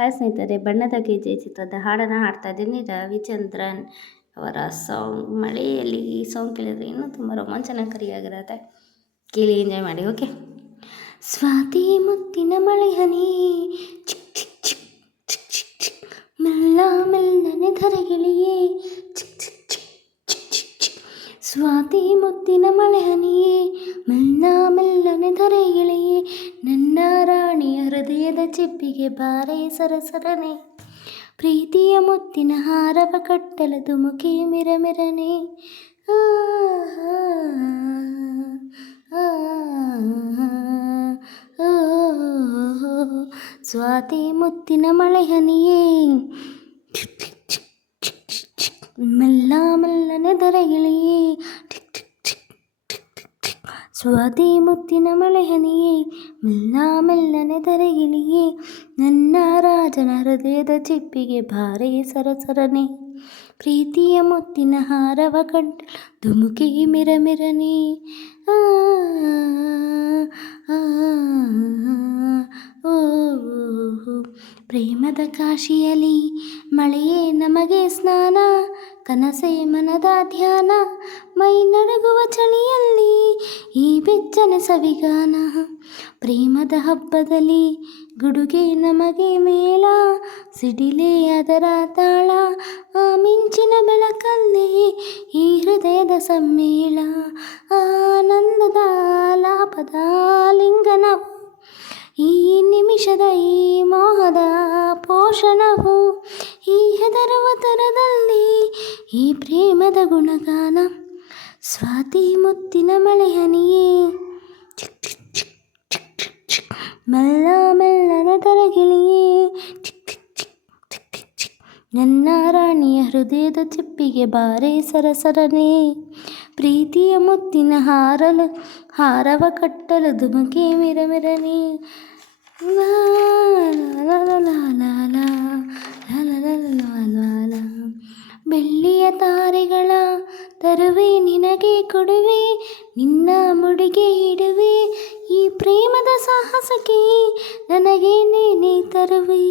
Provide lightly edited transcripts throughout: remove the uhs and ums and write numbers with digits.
Hi ಸ್ನೇಹಿತರೆ, ಬಣ್ಣದ ಗೆಜ್ಜೆ ಚಿತ್ರದ ಹಾಡನ್ನು ಹಾಡ್ತಾ ಇದ್ದೀನಿ. ರವಿಚಂದ್ರನ್ ಅವರ ಸಾಂಗ್ ಮಳೆಯಲ್ಲಿ. ಈ ಸಾಂಗ್ ಕೇಳಿದ್ರೆ ಇನ್ನೂ ತುಂಬ ರೋಮಾಂಚನಕಾರಿಯಾಗಿರುತ್ತೆ. ಕೇಳಿ ಎಂಜಾಯ್ ಮಾಡಿ. ಓಕೆ. ಸ್ವಾತಿ ಮುತ್ತಿನ ಮಳೆ ಹನಿ ಚಿಕ್ ಚಿಕ್ ಚಿಕ್ ಚಿಕ್ ಚಿಕ್ ಚಿಕ್ ಮೆಲ್ಲ ಮೆಲ್ಲನೆ ಧರೆಗಿಳಿಯೇ ಚಿಕ್ ಚಿಕ್ ಚಿಕ್ ಚಿಕ್ ಚಿಕ್ ಚಿಕ್. ಸ್ವಾತಿ ಮುತ್ತಿನ ಮಳೆ ಹನಿಯೇ ಮೆಲ್ಲ ಮೆಲ್ಲನೆ ಧರೆಗಿಳಿಯೇ ನನ್ನ ರಾಣಿಯ ಹೃದಯದ ಚಿಪ್ಪಿಗೆ ಬಾರೆ ಸರಸರನೆ. ಪ್ರೀತಿಯ ಮುತ್ತಿನ ಹಾರವ ಕಟ್ಟಲ ಧುಮುಕಿ ಮಿರಮಿರನೆ. ಸ್ವಾತಿ ಮುತ್ತಿನ ಮಳೆ ಹನಿಯೇ ಮೆಲ್ಲ ಮೆಲ್ಲನೆ ಧರೆಗಿಳಿಯೇ. ಸ್ವಾತಿ ಮುತ್ತಿನ ಮಳೆ ಹನಿಯೇ ಮೆಲ್ಲ ಮೆಲ್ಲನೆ ಧರೆಗಿಳಿಯೇ ನನ್ನ ರಾಜನ ಹೃದಯದ ಚಿಪ್ಪಿಗೆ ಬಾರೆ ಸರಸರನೆ. ಪ್ರೀತಿಯ ಮುತ್ತಿನ ಹಾರವ ಕಂಡ ಧುಮುಕಿ ಮಿರಮಿರನೆ. ಪ್ರೇಮದ ಕಾಶಿಯಲ್ಲಿ ಮಳೆಯೇ ನಮಗೆ ಸ್ನಾನ, ಕನಸೇ ಮನದ ಧ್ಯಾನ, ಮೈ ನಡುಗುವ ಚಳಿಯಲ್ಲಿ ಈ ಬೆಚ್ಚನ ಸವಿಗಾನ. ಪ್ರೇಮದ ಹಬ್ಬದಲ್ಲಿ ಗುಡುಗೆ ನಮಗೆ ಮೇಳ, ಸಿಡಿಲೇ ಅದರ ತಾಳ, ಆ ಮಿಂಚಿನ ಬೆಳಕಲ್ಲೇ ಈ ಹೃದಯದ ಸಮ್ಮೇಳ. ಆನಂದದ ಲಾಪದ ಲಿಂಗನವು ಈ ನಿಮಿಷದ ಈ ಮೋಹದ ಪೋಷಣವು, ಈ ಹೆದರುವ ತರದಲ್ಲಿ ಈ ಪ್ರೇಮದ ಗುಣಗಾನ. ಸ್ವಾತಿ ಮುತ್ತಿನ ಮಳೆ ಹನಿಯೇ ಚಿಕ್ ಚಿಕ್ ಚಿಕ್ ಚಿಕ್ ಚಿಕ್ ಚಿಕ್ ಮೆಲ್ಲ ಮೆಲ್ಲನೆ ಧರೆಗಿಳಿಯೇ ಚಿಕ್ ಚಿಕ್ ಚಿಕ್ ಚಿಕ್ ಚಿಕ್ ಚಿಕ್ ನನ್ನ ರಾಣಿಯ ಹೃದಯದ ಚಿಪ್ಪಿಗೆ ಬಾರೆ ಸರಸರನೆ. ಪ್ರೀತಿಯ ಮುತ್ತಿನ ಹಾರವ ಕಟ್ಟಲು ಧುಮುಕಿ ಮಿರಮಿರನೆ. ಬೆಳ್ಳಿಯ ತಾರೆಗಳ ತರುವೆ ನಿನಗೆ ಕೊಡುವೆ, ನಿನ್ನ ಮುಡಿಗೆ ಇಡುವೆ, ಈ ಪ್ರೇಮದ ಸಾಹಸಕ್ಕೆ ನನಗೆ ನೇನೆ ತರುವೆ.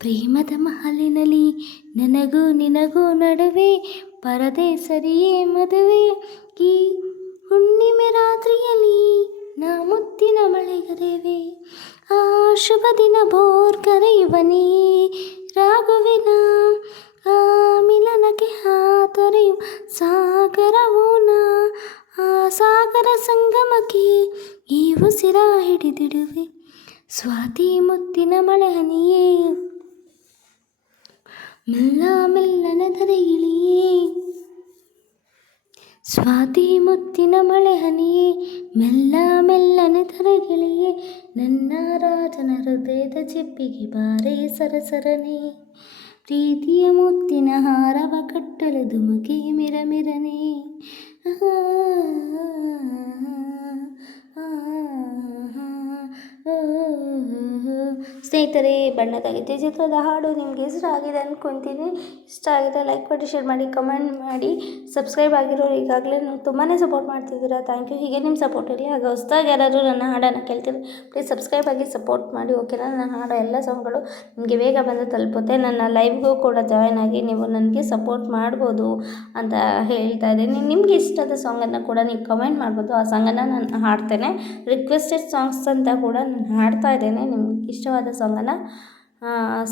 ಪ್ರೇಮದ ಮಹಲಿನಲ್ಲಿ ನನಗೂ ನಿನಗೂ ನಡುವೆ ಪರದೆ ಸರಿಯೇ ಮದುವೆ. ಈ ಹುಣ್ಣಿಮೆ ರಾತ್ರಿಯಲ್ಲಿ ನಾ ಮುತ್ತಿನ ಮಳೆಗರೆವೆ. ಆ ಶುಭ ದಿನ ಬೋರ್ ಕರೆಯುವನೇ ರಾಘುವಿನ, ಆ ಮಿಲನಕ್ಕೆ ಹಾತೊರೆಯುವ ಸಾಗರವೂ ನಾ. ಆ ಸಾಗರ ಸಂಗಮಕ್ಕೆ ಈ ಉಸಿರ ಹಿಡಿದಿಡುವೆ. ಸ್ವಾತಿ ಮುತ್ತಿನ ಮಳೆ ಹನಿಯೇ ಮೆಲ್ಲ ಮೆಲ್ಲನೆ ಧರೆಗಿಳಿಯೇ. ಸ್ವಾತಿ ಮುತ್ತಿನ ಮಳೆ ಹನಿಯೇ ಮೆಲ್ಲ ಮೆಲ್ಲನೆ ಧರೆಗಿಳಿಯೇ ನನ್ನ ರಾಜನ ಹೃದಯದ ಚಿಪ್ಪಿಗೆ ಬಾರೆ ಸರಸರನೆ. ಪ್ರೀತಿಯ ಮುತ್ತಿನ ಹಾರವ ಕಟ್ಟಲು ಧುಮುಕಿ ಮಿರಮಿರನೆ. ಸ್ನೇಹಿತರೆ, ಬಣ್ಣದ ಗೆಜ್ಜೆ ಚಿತ್ರದ ಹಾಡು ನಿಮಗೆ ಇಷ್ಟ ಆಗಿದೆ ಅಂದ್ಕೊತೀನಿ. ಇಷ್ಟ ಆಗಿದೆ ಲೈಕ್ ಮಾಡಿ, ಶೇರ್ ಮಾಡಿ, ಕಮೆಂಟ್ ಮಾಡಿ. ಸಬ್ಸ್ಕ್ರೈಬ್ ಆಗಿರೋರು ಈಗಾಗಲೇ ನೀವು ತುಂಬಾ ಸಪೋರ್ಟ್ ಮಾಡ್ತಿದ್ದೀರಾ. Thank you. ಹೀಗೆ ನಿಮ್ಮ ಸಪೋರ್ಟ್ ಇರಲಿ. ಹಾಗೆ ಹೊಸದಾಗಿ ಯಾರಾದರೂ ನನ್ನ ಹಾಡನ್ನು ಕೇಳ್ತೀರಿ, ಪ್ಲೀಸ್ ಸಬ್ಸ್ಕ್ರೈಬ್ ಆಗಿ ಸಪೋರ್ಟ್ ಮಾಡಿ. ಓಕೆನಾ? ನಾನು ಹಾಡೋ ಎಲ್ಲ ಸಾಂಗ್ಗಳು ನಿಮಗೆ ಬೇಗ ಬಂದು ತಲುಪುತ್ತೆ. ನನ್ನ ಲೈವ್ಗೂ ಕೂಡ ಜಾಯ್ನ್ ಆಗಿ ನೀವು ನನಗೆ ಸಪೋರ್ಟ್ ಮಾಡ್ಬೋದು ಅಂತ ಹೇಳ್ತಾ ಇದ್ದೀನಿ. ನಿಮಗೆ ಇಷ್ಟದ ಸಾಂಗನ್ನು ಕೂಡ ನೀವು ಕಮೆಂಟ್ ಮಾಡ್ಬೋದು. ಆ ಸಾಂಗನ್ನು ನಾನು ಹಾಡ್ತೇನೆ. ರಿಕ್ವೆಸ್ಟೆಡ್ ಸಾಂಗ್ಸ್ ಅಂತ ಕೂಡ ನಾನು ಹಾಡ್ತಾ ಇದ್ದೇನೆ. ನಿಮ್ಗೆ ಇಷ್ಟವಾದ ಸಾಂಗನ್ನು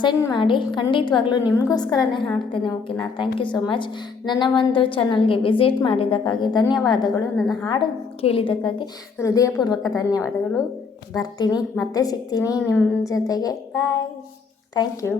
ಸೆಂಡ್ ಮಾಡಿ. ಖಂಡಿತವಾಗ್ಲೂ ನಿಮಗೋಸ್ಕರನೇ ಹಾಡ್ತೇನೆ. ಓಕೆನಾ? Thank you so much. ನನ್ನ ಒಂದು ಚಾನಲ್ಗೆ ವಿಸಿಟ್ ಮಾಡಿದ್ದಕ್ಕಾಗಿ ಧನ್ಯವಾದಗಳು. ನನ್ನ ಹಾಡು ಕೇಳಿದ್ದಕ್ಕಾಗಿ ಹೃದಯಪೂರ್ವಕ ಧನ್ಯವಾದಗಳು. ಬರ್ತೀನಿ, ಮತ್ತೆ ಸಿಗ್ತೀನಿ ನಿಮ್ಮ ಜೊತೆಗೆ. ಬಾಯ್. Thank you.